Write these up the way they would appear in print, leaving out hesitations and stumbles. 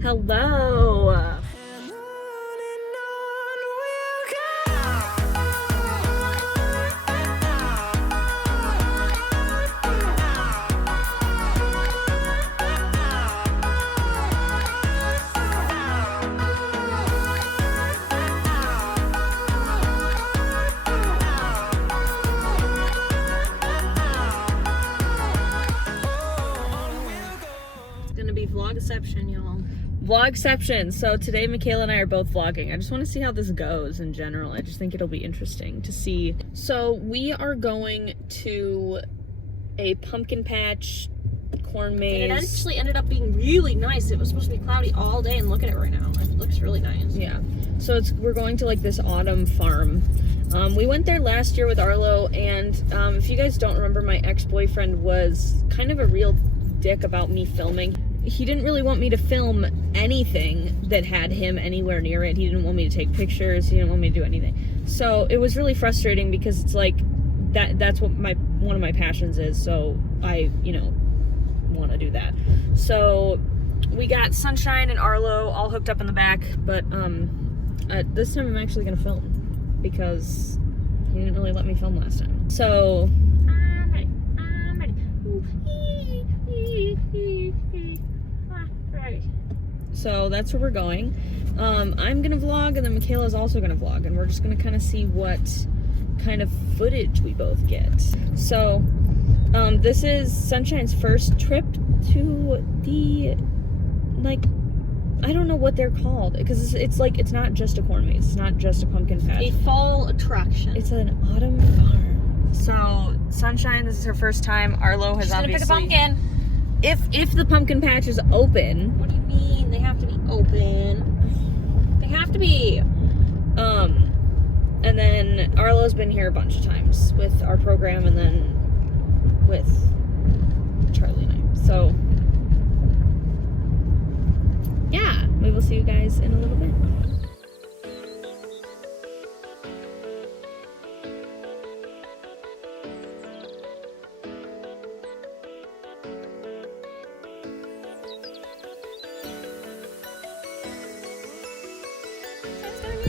Hello. It's gonna be vlogception, y'all. Vlogception. So today Michaela and I are both vlogging. I just want to see how this goes in general. I just think it'll be interesting to see. So we are going to a pumpkin patch corn maze. And it actually ended up being really nice. It was supposed to be cloudy all day, and look at it right now. It looks really nice. Yeah. So we're going to like this autumn farm. We went there last year with Arlo, and if you guys don't remember, my ex-boyfriend was kind of a real dick about me filming. He didn't really want me to film anything that had him anywhere near it. He didn't want me to take pictures. He didn't want me to do anything. So it was really frustrating because it's like that's what one of my passions is. So I, want to do that. So we got Sunshine and Arlo all hooked up in the back, but this time I'm actually gonna film because he didn't really let me film last time. So I'm ready. So that's where we're going. I'm gonna vlog, and then Michaela's also gonna vlog, and we're just gonna kind of see what kind of footage we both get. So this is Sunshine's first trip to the, like, I don't know what they're called, because it's like, it's not just a corn maze, it's not just a pumpkin patch. A fall attraction. It's an autumn farm. So Sunshine, this is her first time. Arlo has obviously. She's gonna pick a pumpkin. If the pumpkin patch is open. What do you mean? They have to be open. They have to be. And then Arlo's been here a bunch of times with our program, and then with Charlie and I. So yeah, we will see you guys in a little bit.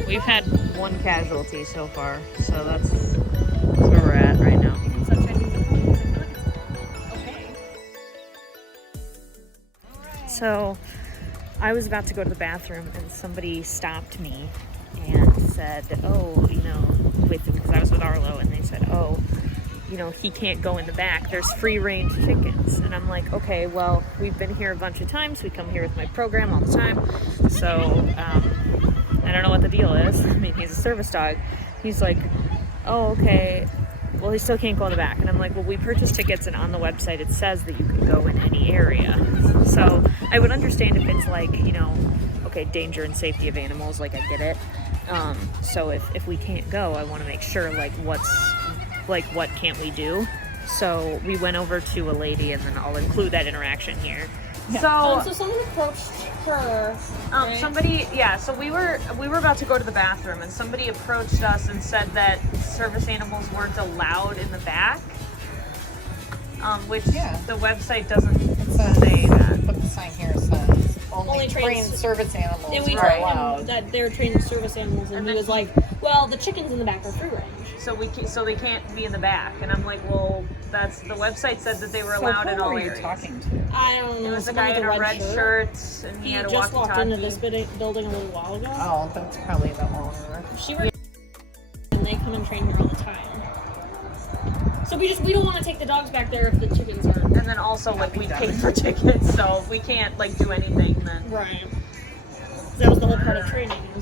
We've had one casualty so far, so that's where we're at right now. Okay. So I was about to go to the bathroom, and somebody stopped me and said, because I was with Arlo, and they said, he can't go in the back. There's free-range chickens. And I'm like, okay, well, we've been here a bunch of times. We come here with my program all the time. So, I don't know what the deal is. I mean, he's a service dog. He's like, oh, okay. Well, he still can't go in the back. And I'm like, well, we purchased tickets, and on the website it says that you can go in any area. So I would understand if it's like, okay, danger and safety of animals, like I get it. So if we can't go, I want to make sure what can't we do? So we went over to a lady, and then I'll include that interaction here. Yeah. So someone approached her. Right? So we were about to go to the bathroom, and somebody approached us and said that service animals weren't allowed in the back. Which the website doesn't say that. But the sign here says only trained service animals and we are told allowed. him that they're trained service animals, and he was like, well, the chickens in the back are free range. So they can't be in the back. And I'm like, well, the website said that they were allowed in all areas. Who are you talking to? I don't know. It was a guy in a red shirt, and he had a just walked walkie-talkie. into this building a little while ago. Oh, that's probably the owner. She works, and they come and train here all the time. So we don't want to take the dogs back there if the chickens aren't. And then also, we paid for tickets, so if we can't do anything, then right. That was the whole part of training. We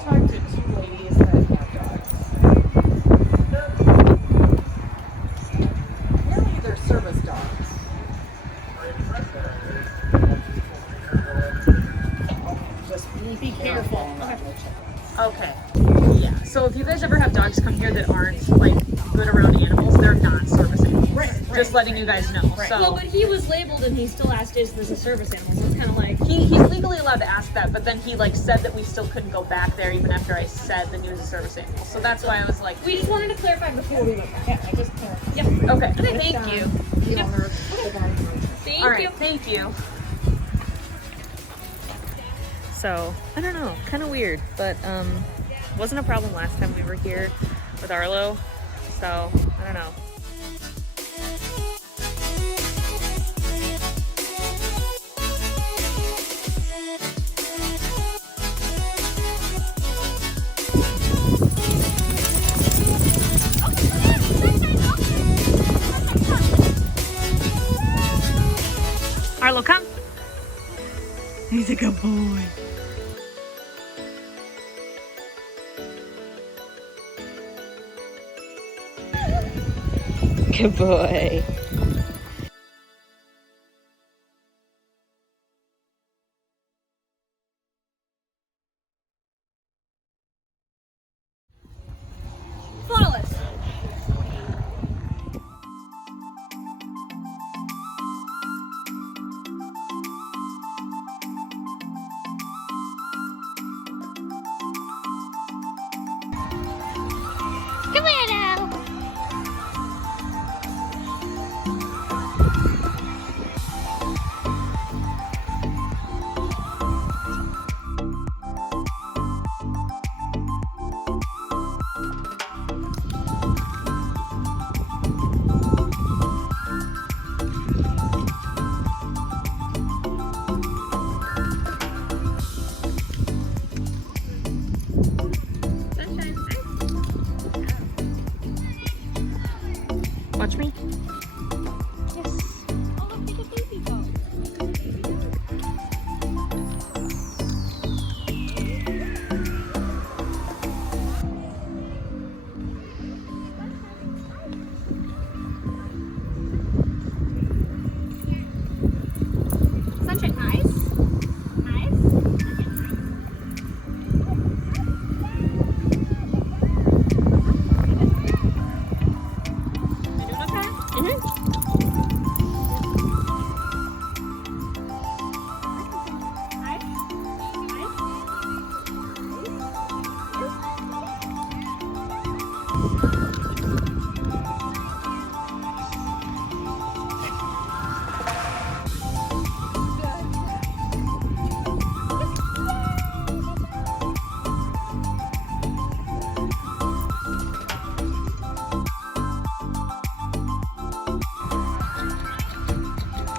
talked to two ladies that have dogs. Apparently they're service dogs. Just Be careful. okay. Yeah. So if you guys ever have dogs come here that aren't good around animals, they're not service animals. Right. Just letting you guys know. Right. So. Well, but he was labeled, and he still asked, "Is this a service animal?" So it's kind of like He's legally allowed to ask that, but then he said that we still couldn't go back there even after I said that he was a service animal. So that's why I was like, we just wanted to clarify before we went back. Yeah, I just clarified. Yep. okay, thank you. The owner of the dog. Thank All right, you. thank you. So I don't know, kind of weird, but wasn't a problem last time we were here with Arlo. So I don't know. Arlo, come. He's a good boy. Good boy. Flawless. Come here now. Watch me. Oh, look, there's a baby goat. Sunshine, nice. Nice. You doing okay? Nice.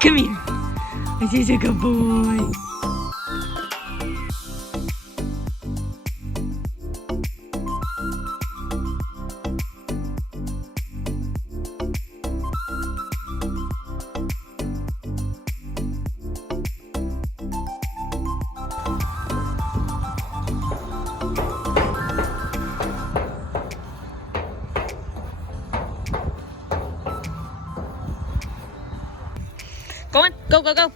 Come here. He's a good boy. Go on. Go, go, go.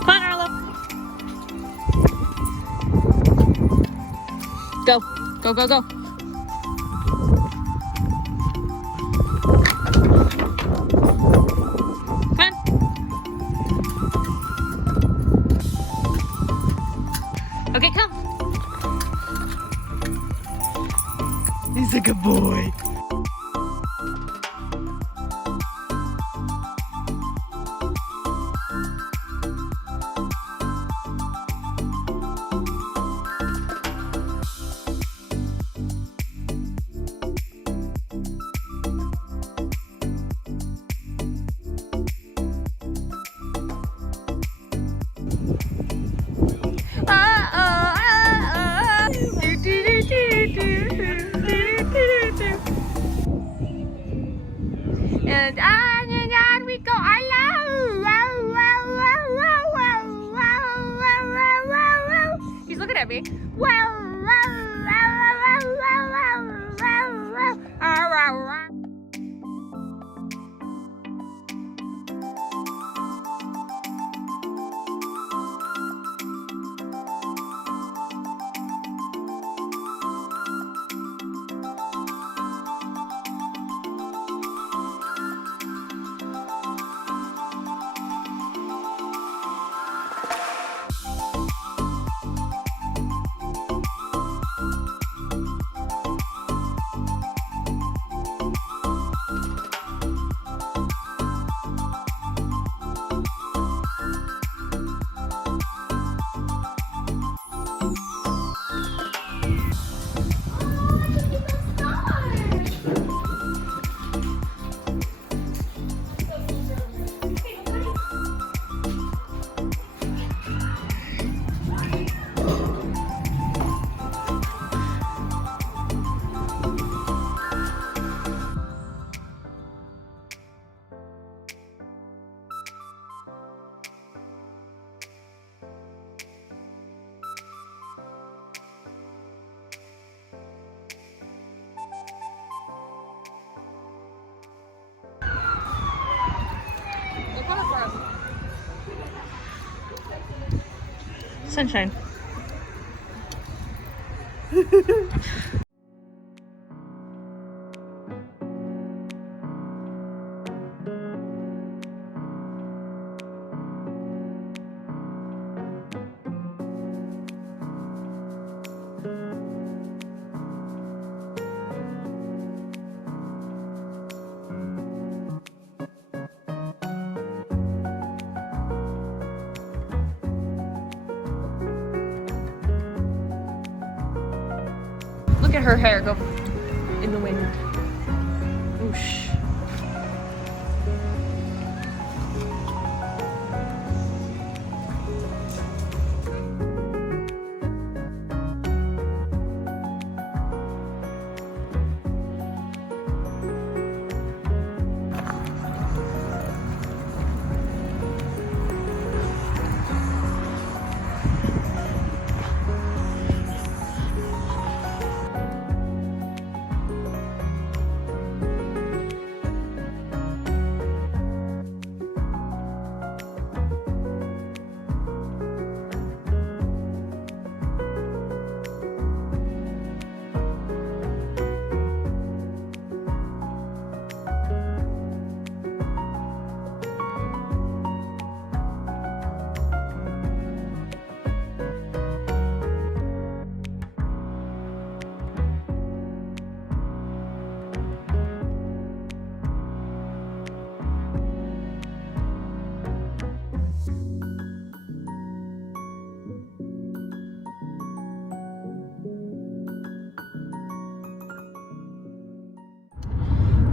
Come on, Arlo. Go. Go, go, go. Come on. Okay, come. He's a good boy. And on we go. He's looking at me. Sunshine. Look at her hair go in the wind. Whoosh.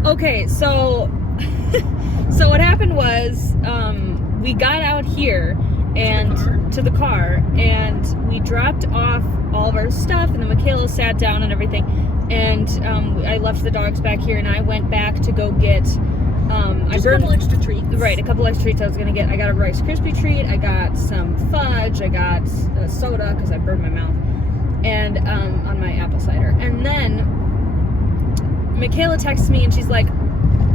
Okay, so what happened was we got out here and to the car and we dropped off all of our stuff, and then Michaela sat down and everything, and I left the dogs back here, and I went back to go get a couple extra treats. Right, a couple extra treats I was gonna get. I got a Rice Krispie treat, I got some fudge, I got a soda because I burned my mouth, and on my apple cider. And then Michaela texts me and she's like,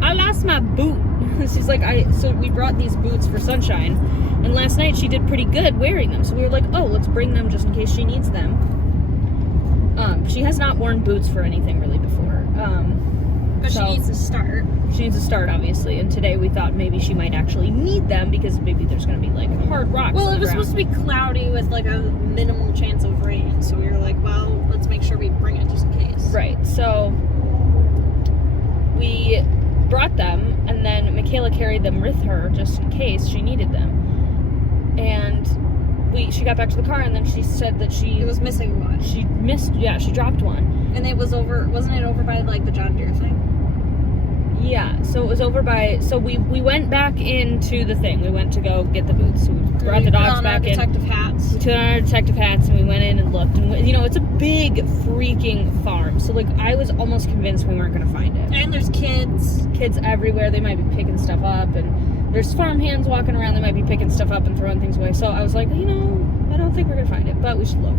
I lost my boot. She's like, so we brought these boots for Sunshine, and last night she did pretty good wearing them, so we were like, oh, let's bring them just in case she needs them. She has not worn boots for anything really before. But she needs to start. She needs to start, obviously, and today we thought maybe she might actually need them because maybe there's going to be like hard rocks. Well, it was supposed to be cloudy with like a minimal chance of rain, so we were like, well, let's make sure we bring it just in case. Right, so we brought them, and then Michaela carried them with her just in case she needed them. And she got back to the car, and then she said that it was missing one. She dropped one. And it was wasn't it over by like the John Deere thing? Yeah, so it was over by, so we went back into the thing. We went to go get the boots. So we brought the dogs back in. Detective hats. We took on our detective hats, and we went in and looked. And, you know, it's a big freaking farm. So, like, I was almost convinced we weren't going to find it. And there's kids. Kids everywhere. They might be picking stuff up. And there's farm hands walking around. They might be picking stuff up and throwing things away. So I was like, you know, I don't think we're going to find it, but we should look.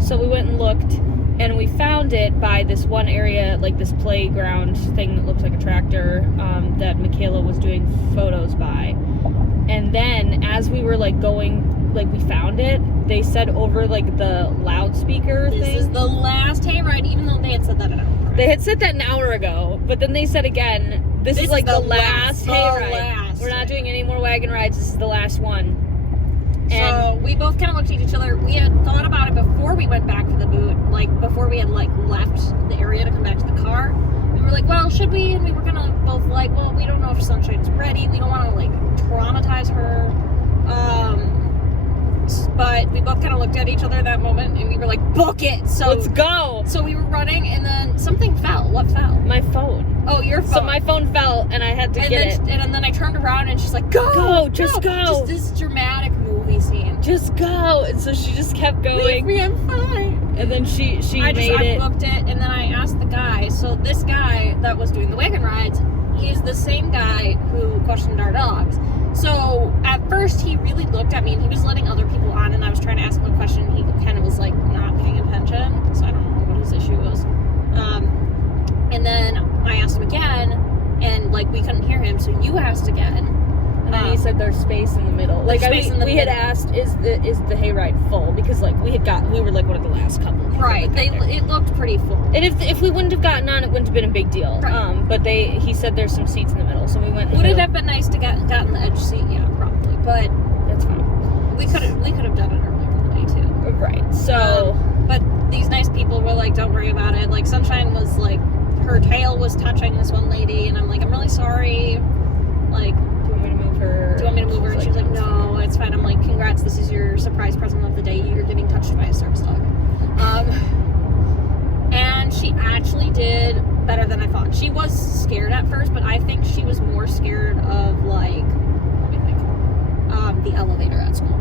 So we went and looked, and we found it by this one area, like this playground thing that looks like a tractor, that Michaela was doing photos by. And then as we were like going, like we found it, they said over like the loudspeaker thing. This is the last hayride, even though they had said that an hour ago. They had said that an hour ago, but then they said again, this is like the last hayride. We're not doing any more wagon rides, this is the last one. So we both kind of looked at each other. We had thought about it before we went back to the boot, like before we had like left the area to come back to the car. We were like, well, should we? And we were gonna both like, well, we don't know if Sunshine's ready. We don't want to like traumatize her. But we both kind of looked at each other at that moment, and we were like, book it. So let's go. So we were running, and then something fell. What fell? My phone. Oh, your phone. So my phone fell, and I had to get it. And then I turned around, and she's like, go, just go. Just this dramatic movie scene. Just go. And so she just kept going. Leave me, I'm fine. And then she I made booked it, and then I asked the guy. So this guy that was doing the wagon rides, he's the same guy who questioned our dogs. So at first he really looked at me, and he was letting other people on, and I was trying to ask him a question. He kind of was like not paying attention, so I don't know what his issue was. And then I asked him again, and like we couldn't hear him, so you asked again, And then he said there's space in the middle. Like, we had asked, is the hayride full? Because, like, we were, like, one of the last couple. Right. It looked pretty full. And if we wouldn't have gotten on, it wouldn't have been a big deal. Right. But he said there's some seats in the middle, so we went in the Would it middle. have been nice to gotten the edge seat? Yeah, probably. But That's fine. we could have done it earlier in the day, too. Right. So... but these nice people were like, don't worry about it. Like, Sunshine was, like, her tail was touching this one lady, and I'm like, I'm really sorry. Like... Do you want me to move her? And she was like, no, it's fine. I'm like, congrats, this is your surprise present of the day. You're getting touched by a service dog. And she actually did better than I thought. She was scared at first, but I think she was more scared of, like, let me think, the elevator at school.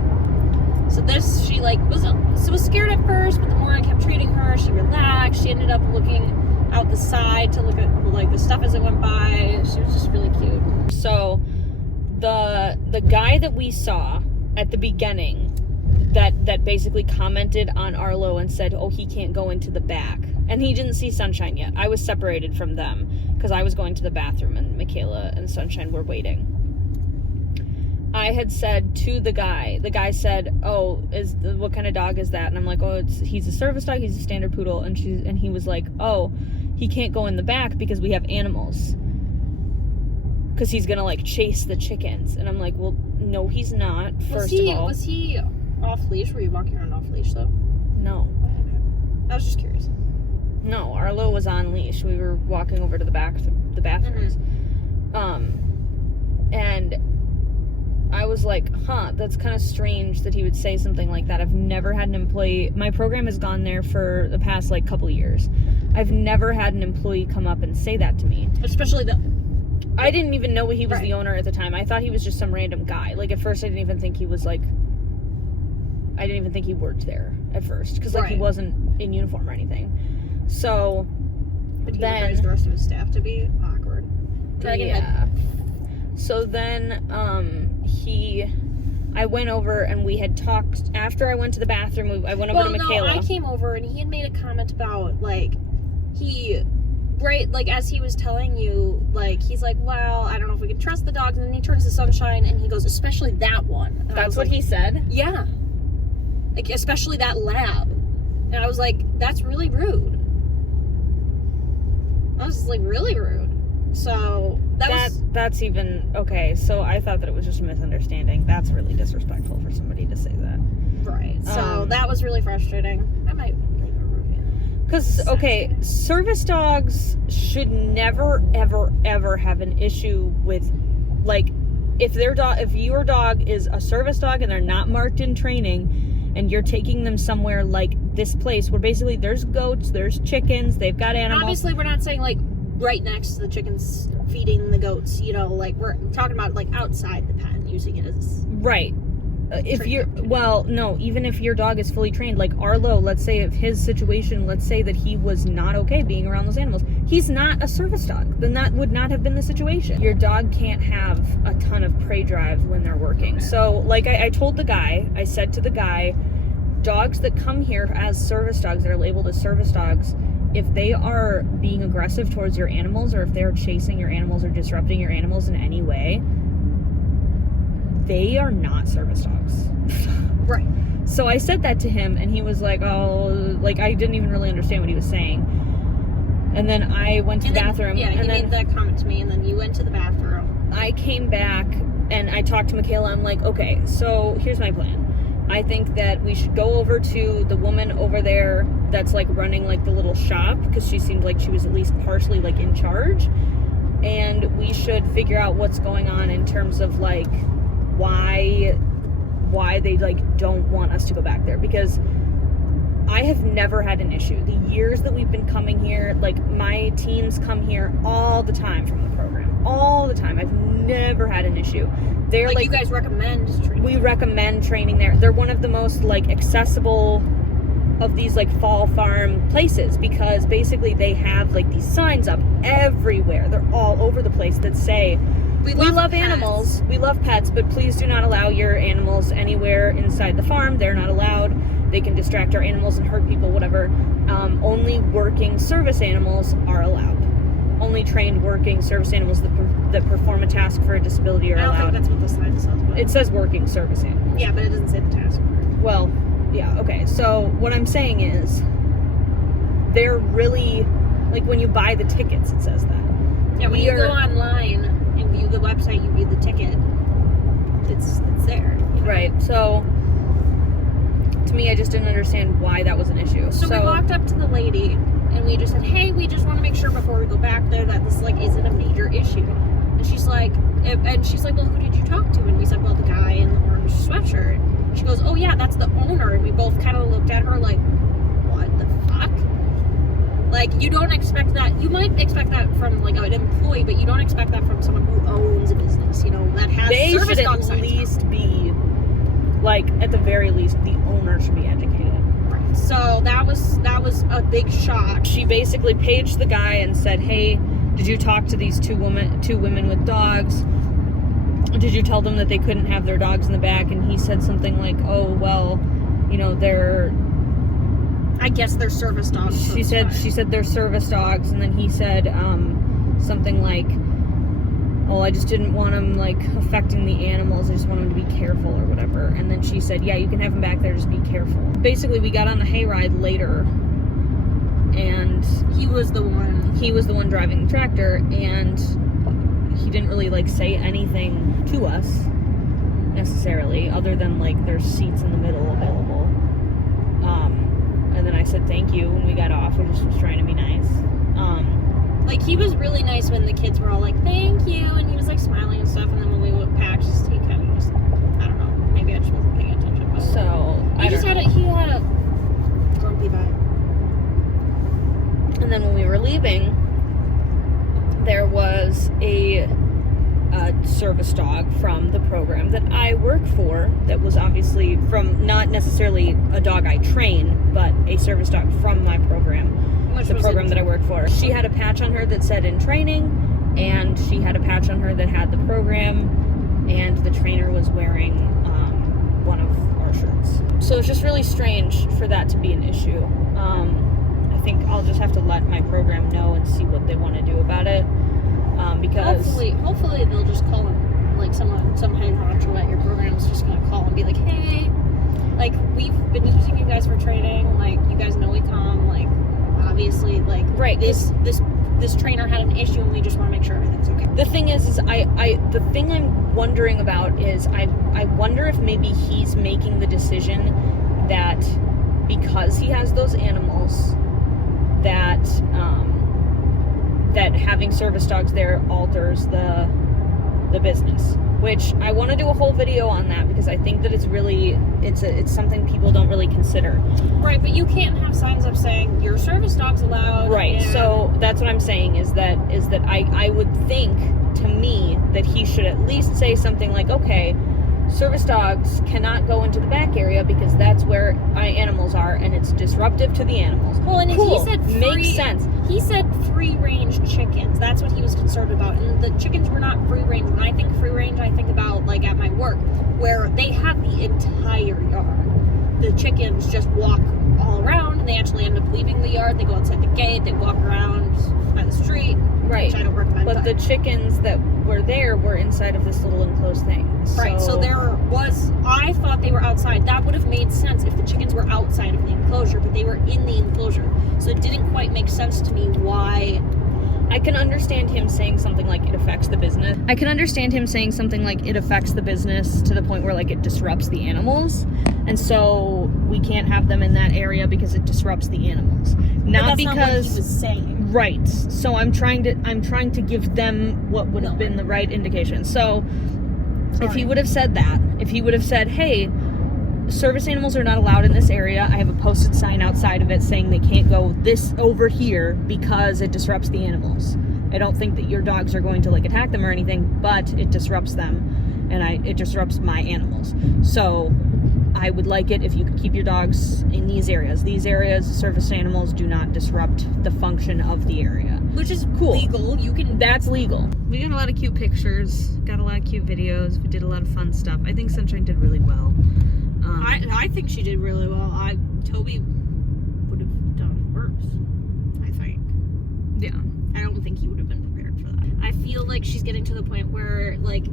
So this, she, like, was scared at first, but the more I kept treating her, she relaxed. She ended up looking out the side to look at, like, the stuff as it went by. She was just really cute. So, the guy that we saw at the beginning that basically commented on Arlo and said, oh, he can't go into the back. And he didn't see Sunshine yet. I was separated from them because I was going to the bathroom and Michaela and Sunshine were waiting. I had said to the guy said, oh, what kind of dog is that? And I'm like, oh, he's a service dog, he's a standard poodle. And he was like, oh, he can't go in the back because we have animals. Because he's gonna, like, chase the chickens. And I'm like, well, no, he's not, first of all. Was he off leash? Were you walking around off leash, though? No. I was just curious. No, Arlo was on leash. We were walking over to the back, the bathrooms. And I was like, that's kind of strange that he would say something like that. I've never had an employee, my program has gone there for the past, like, couple of years. I've never had an employee come up and say that to me. Especially I didn't even know he was the owner at the time. I thought he was just some random guy. Like, at first I didn't even think he was, like, I didn't even think he worked there at first. Because, like, he wasn't in uniform or anything. So, but then... he the rest of his staff to be awkward. Yeah. So then, I went over and we had talked, after I went to the bathroom, I went over to Michaela. No, I came over and he had made a comment about, like, like, as he was telling you, like, he's like, well, I don't know if we can trust the dogs, and then he turns to Sunshine and he goes, especially that one. And that's what he said? Yeah. Like, especially that lab. And I was like, that's really rude. I was just like, really rude. So, that's even, okay, so I thought that it was just a misunderstanding. That's really disrespectful for somebody to say that. Right. So, that was really frustrating. I might leave a review. Because, okay, service dogs should never, ever, ever have an issue with, like, if your dog is a service dog and they're not marked in training, and you're taking them somewhere like this place where basically there's goats, there's chickens, they've got animals. Obviously, we're not saying, like, right next to the chickens feeding the goats, you know, like, we're talking about, like, outside the pen, using it as... Right. If you're, well, no, even if your dog is fully trained, like Arlo, let's say if his situation, let's say that he was not okay being around those animals, he's not a service dog, then that would not have been the situation. Your dog can't have a ton of prey drive when they're working. So, like I told the guy, I said to the guy, dogs that come here as service dogs, that are labeled as service dogs, if they are being aggressive towards your animals, or if they're chasing your animals or disrupting your animals in any way, they are not service dogs. Right. So I said that to him, and he was like, oh, like, I didn't even really understand what he was saying. And then I went to the bathroom. Yeah, he made that comment to me, and then you went to the bathroom. I came back, and I talked to Michaela. I'm like, okay, so here's my plan. I think that we should go over to the woman over there that's, like, running, like, the little shop, because she seemed like she was at least partially, like, in charge. And we should figure out what's going on in terms of, like, why they, like, don't want us to go back there, because I have never had an issue. The years that we've been coming here, like, my teams come here all the time from the program, all the time. I've never had an issue. They're like, you guys recommend training. We recommend training there. They're one of the most, like, accessible of these, like, fall farm places, because basically they have, like, these signs up everywhere. They're all over the place that say, we love animals, we love pets, but please do not allow your animals anywhere inside the farm. They're not allowed. They can distract our animals and hurt people, whatever. Only working service animals are allowed. Only trained working service animals. The that perform a task for a disability are I don't think allowed. that's what the sign says. But It says working service animals. yeah, but it doesn't say the task. Well, yeah, okay. So what I'm saying is, they're really, like, when you buy the tickets, it says that. Yeah, when you go online and view the website, you read the ticket. It's there. You know? Right. So to me, I just didn't understand why that was an issue. So we walked up to the lady and we just said, "Hey, we just want to make sure before we go back there that this like isn't a major issue." And she's like, "Well, who did you talk to?" And we said, "Well, the guy in the orange sweatshirt." She goes, "Oh yeah, that's the owner." And we both kind of looked at her like, "What the fuck?" Like, you don't expect that. You might expect that from like an employee, but you don't expect that from someone who owns a business. You know, that has service They should dog at signs. least be, like, at the very least, the owner should be educated. Right. So that was a big shock. She basically paged the guy and said, "Hey, did you talk to these two women with dogs? Did you tell them that they couldn't have their dogs in the back?" And he said something like, "Oh, well, you know, I guess they're service dogs." So she said they're service dogs." And then he said something like, "Oh, I just didn't want them like affecting the animals. I just want them to be careful or whatever." And then she said, "Yeah, you can have them back there, just be careful." Basically, we got on the hayride later, and he was the one driving the tractor, and he didn't really like say anything to us necessarily, other than like there's seats in the middle available. And then I said thank you when we got off. I just was trying to be nice. Like, he was really nice when the kids were all like, "Thank you," and he was like smiling and stuff. And then when we went back, he kind of just, I don't know, maybe I just wasn't paying attention. But So he had a grumpy vibe. And then when we were leaving, there was a service dog from the program that I work for that was obviously from, not necessarily a dog I train, but a service dog from my program, the program that I work for. She had a patch on her that said "in training," and she had a patch on her that had the program, and the trainer was wearing one of our shirts. So it's just really strange for that to be an issue. I think I'll just have to let my program know and see what they want to do about it. Because hopefully they'll just call him, like some head honcho at your program is just gonna call and be like, "Hey, like, we've been using you guys for training, like, you guys know we come, like, obviously, like, right, this trainer had an issue and we just want to make sure everything's okay." The thing is the thing I'm wondering about is I wonder if maybe he's making the decision that because he has those animals that that having service dogs there alters the business, which I want to do a whole video on that, because I think that it's something people don't really consider. Right, but you can't have signs up saying your service dog's allowed. Right. And So that's what I'm saying is that I would think, to me, that he should at least say something like, "Okay, service dogs cannot go into the back area because that's where my animals are and it's disruptive to the animals." Well, and cool. he said makes sense. He said free-range chickens. That's what he was concerned about. And the chickens were not free-range. When I think free-range, I think about, like, at my work, where they have the entire yard. The chickens just walk all around, and they actually end up leaving the yard. They go outside the gate. They walk around by the street. Right. Which I don't recommend. But the chickens that were there were inside of this little enclosed thing. Right, so I thought they were outside. That would have made sense if the chickens were outside of the enclosure, but they were in the enclosure. So it didn't quite make sense to me why. I can understand him saying something like it affects the business. I can understand him saying something like it affects the business to the point where, like, it disrupts the animals. And so we can't have them in that area because it disrupts the animals. Not because what he was saying. Right. So I'm trying to give them what would have been the right indication. So if he would have said that, if he would have said, "Hey, service animals are not allowed in this area. I have a posted sign outside of it saying they can't go this over here because it disrupts the animals. I don't think that your dogs are going to, like, attack them or anything, but it disrupts them, and it disrupts my animals. So I would like it if you could keep your dogs in these areas. These areas, service animals do not disrupt the function of the area." Which is cool. Legal. That's legal. We got a lot of cute pictures, got a lot of cute videos. We did a lot of fun stuff. I think Sunshine did really well. I think she did really well. Toby would have done worse, I think. Yeah. I don't think he would have been prepared for that. I feel like she's getting to the point where, like,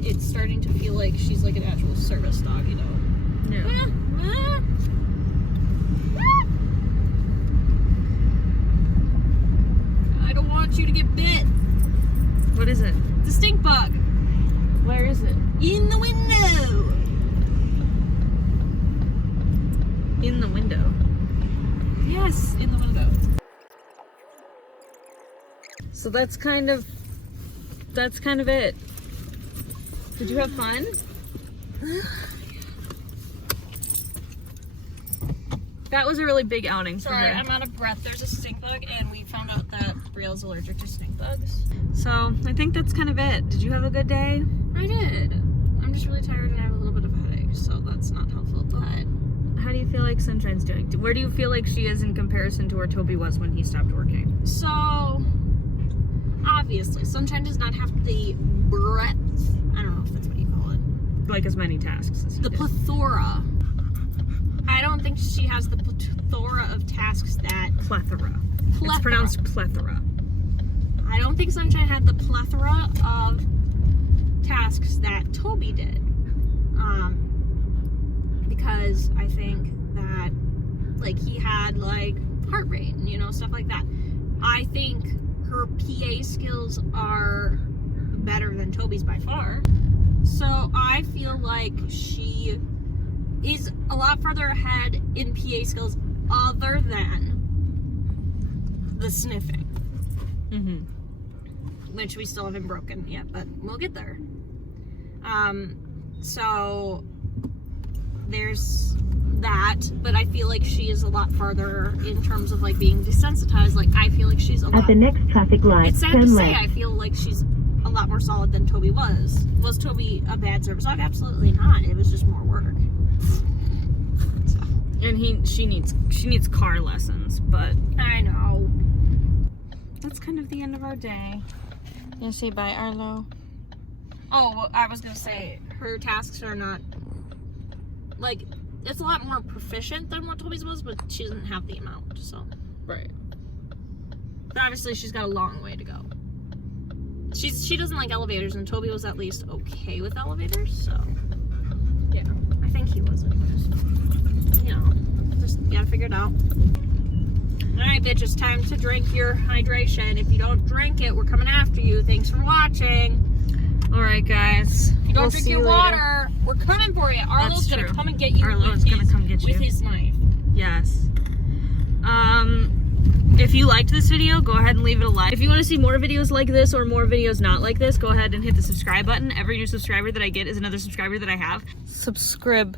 it's starting to feel like she's like an actual service dog, you know? Yeah. I don't want you to get bit. What is it? The stink bug. Where is it? In the window. In the window. Yes, in the window. So that's kind of it. Did you have fun? That was a really big outing for Sorry, her. I'm out of breath. There's a stink bug, and we found out that Brielle's allergic to stink bugs. So I think that's kind of it. Did you have a good day? I did. I'm just really tired and I have a little bit of a headache, so that's not helpful, but... How do you feel like Sunshine's doing? Where do you feel like she is in comparison to where Toby was when he stopped working? So, obviously, Sunshine does not have the breadth, I don't know if that's what you call it. Like as many tasks as he The did. plethora. I don't think she has the plethora of tasks that... Plethora. It's pronounced plethora. I don't think Sunshine had the plethora of tasks that Toby did. Because I think that, like, he had, like, heart rate and, you know, stuff like that. I think her PA skills are better than Toby's by far. So I feel like she is a lot further ahead in PA skills other than the sniffing. Mm-hmm. Which we still haven't broken yet, but we'll get there. So there's that, but I feel like she is a lot farther in terms of like being desensitized. Like I feel like she's a lot. At the next traffic light, It's sad to turn say, left. I feel like she's a lot more solid than Toby was. Was Toby a bad service dog? Absolutely not. It was just more work. So, And she needs car lessons, but I know. that's kind of the end of our day. You say bye, Arlo? Oh, well, I was gonna say her tasks are not like it's a lot more proficient than what Toby's was, but she doesn't have the amount. So, Right. but obviously she's got a long way to go. She doesn't like elevators, and Toby was at least okay with elevators. So, Yeah. I think he wasn't. You know, just gotta figure it out. Alright, bitch, it's time to drink your hydration. If you don't drink it, we're coming after you. Thanks for watching. Alright, guys. If you don't drink your water, we're coming for you. Arlo's gonna true. come and get you. Arlo's gonna come get you. With his knife. Yes. If you liked this video, go ahead and leave it a like. If you want to see more videos like this or more videos not like this, go ahead and hit the subscribe button. Every new subscriber that I get is another subscriber that I have. Subscribe.